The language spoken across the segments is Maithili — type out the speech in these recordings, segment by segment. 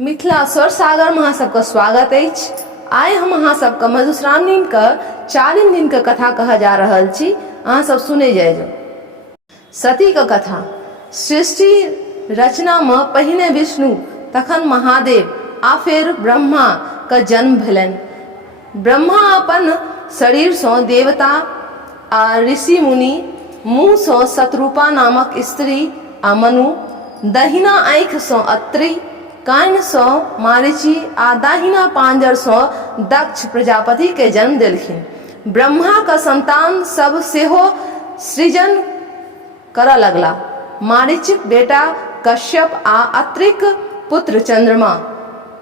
मिथिला स्वर सागर में अहाँ सबके स्वागत अछि। आइ हम अहाँ सबके मधुश्रावणी के 40 दिन के कथा कह जा रहल छी। अहाँ सब सुने जाय जो। सती के कथा। सृष्टि रचना में पहिने विष्णु, तखन महादेव आ फेर ब्रह्मा के जन्म भेलनि। ब्रह्मा अपन शरीर से देवता आ ऋषि मुनि, मुँह से शत्रुपा नामक स्त्री आ मनु, दहिना आँखि से अत्रि, कान से मारीचि आ दाहिना पांजर से दक्ष प्रजापति के जन्म देलखिन। ब्रह्मा का संतान सब सेहो सृजन करऽ लगला। मारीचिक बेटा कश्यप आ अत्रिक पुत्र चंद्रमा,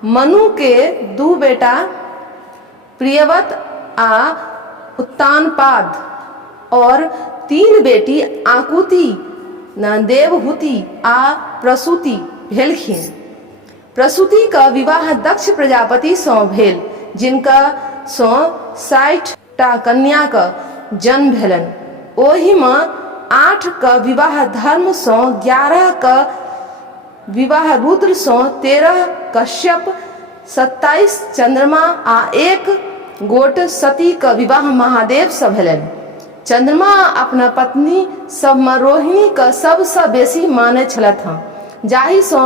मनु के दू बेटा प्रियवत आ उत्तानपाद और 3 बेटी आकुति, देवहूति आ प्रसूति भेलखिन। प्रसूति का विवाह दक्ष प्रजापति से भेल, जिनका सो 60 टा कन्या का जन्म भेलनि। ओहि में 8 का विवाह धर्म से, 11 का विवाह रुद्र से, 13 कश्यप, 27 चंद्रमा आ 1 गोट सती का विवाह महादेव से भेलनि। चंद्रमा अपना पत्नी सब में रोहिणी का सबसे बेसी माने छलथ, जाहि से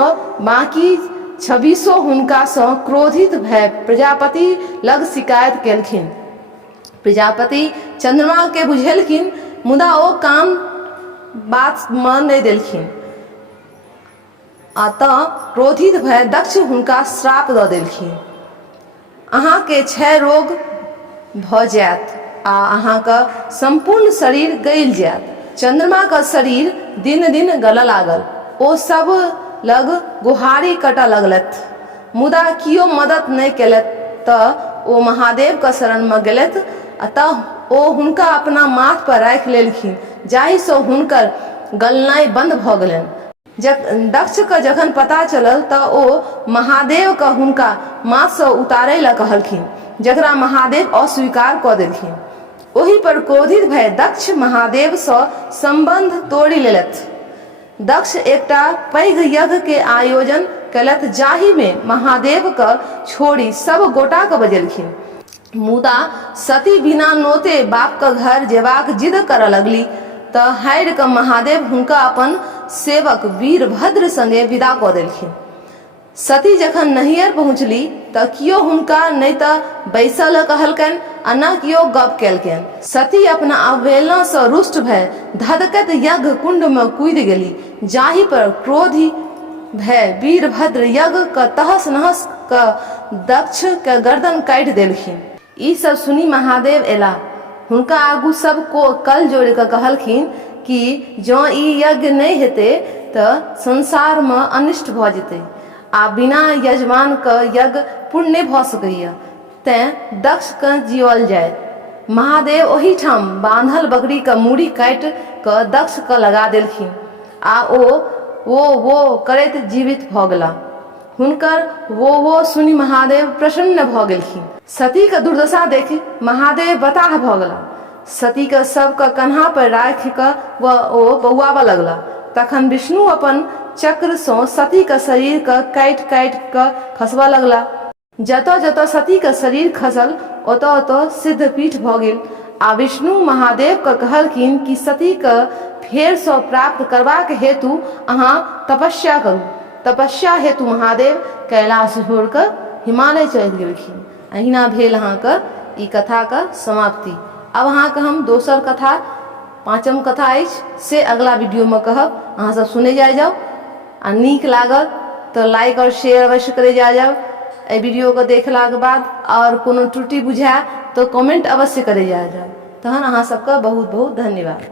बाकी 26 हुनका से क्रोधित भय प्रजापति लग शिकायत केलखिन। प्रजापति चंद्रमा के बुझेलखिन, मुदा ओ कान बात में नहीं देलखिन। अतः क्रोधित भय दक्ष हुनका श्राप दऽ देलखिन, अहाँ के 6 रोग भ जायत आ अहाँ का संपूर्ण शरीर गल जायत। चंद्रमा का शरीर दिन दिन गलऽ लागल। ओ सब लग गुहारी कटऽ लगलथ, मुदा कियो मदद नहीं केलथ। तऽ ओ महादेव का शरण में गेलथ। अतः ओ हुनका अपना माथ पर राखि लेलखिन, जाहि से हुनकर गलनाइ बंद भ गेलनि। दक्ष के जखन पता चलल तऽ ओ महादेव के हुनका माथ से उतारै ला कहलखिन, जकरा महादेव अस्वीकार कऽ देलखिन। ओहि पर क्रोधित भय दक्ष महादेव से संबंध तोड़ि लेलथ। दक्ष एकटा पैघ यज्ञ के आयोजन केलथ, जाहि में महादेव के छोड़ी सब गोटा के बजेलखिन। मुदा सती बिना नोते बाप के घर जेबाक जिद करऽ लगली, तऽ हारि के महादेव हुनका अपन सेवक वीरभद्र संगे विदा कऽ देलखिन। सती जखन नैहर पहुँचली तऽ कियो हुनका नहीं तऽ बैसल कहलकनि आ न कियो गप केलकनि। सती अपना अवहेलना से रुष्ट भय धधकत यज्ञ कुंड में कूदि गेली, जाहि पर क्रोधी भय वीरभद्र यज्ञ का तहस नहस क दक्ष के गर्दन काटि देलखिन। ई सब सुनी महादेव एला। हुनका आगू सब को कल जोड़ के कहलखिन कि जँ ई यज्ञ नहीं हेते तऽ संसार में अनिष्ट भ जेतै आ बिना यजमान के यज्ञ पूर्ण नहीं भ सकैया, तें दक्ष के जीवल जाय। महादेव ओही ठाम बांधल बकरी के मूड़ी काटि के दक्ष के लगा देलखिन आ वो करैत जीवित भ गेला। हुनकर वो सुनी महादेव प्रसन्न भ गेलखिन। सती के दुर्दशा देखि महादेव बताह भ गेला। सती के सब के कन्हा पर राखि के ओ बौआबऽ लगला। तखन विष्णु अपन चक्र से सती के शरीर के काटि के खसबऽ लगला। जतऽ जतऽ सती के शरीर खसल, ओतऽ ओतऽ सिद्ध पीठ भ गेल। आ विष्णु महादेव के कहलखिन कि सती के फेर से प्राप्त करबाक हेतु अहाँ तपस्या करू। तपस्या हेतु महादेव कैलाश छोड़ के हिमालय चलि गेलखिन। अहिना भेल अहाँ के ई कथा के समाप्ति। अब अहाँ के हम दोसर कथा, 5म कथा अछि से अगला वीडियो में कहब। अहाँ सब सुने जाओ आ नीक लागल तो लाइक और शेयर अवश्य करे जाओ। ए वीडियो को देखला के बाद और कोनो त्रुटि बुझाय तो कमेंट अवश्य करे जाओ। तहन अहाँ सबका बहुत बहुत धन्यवाद।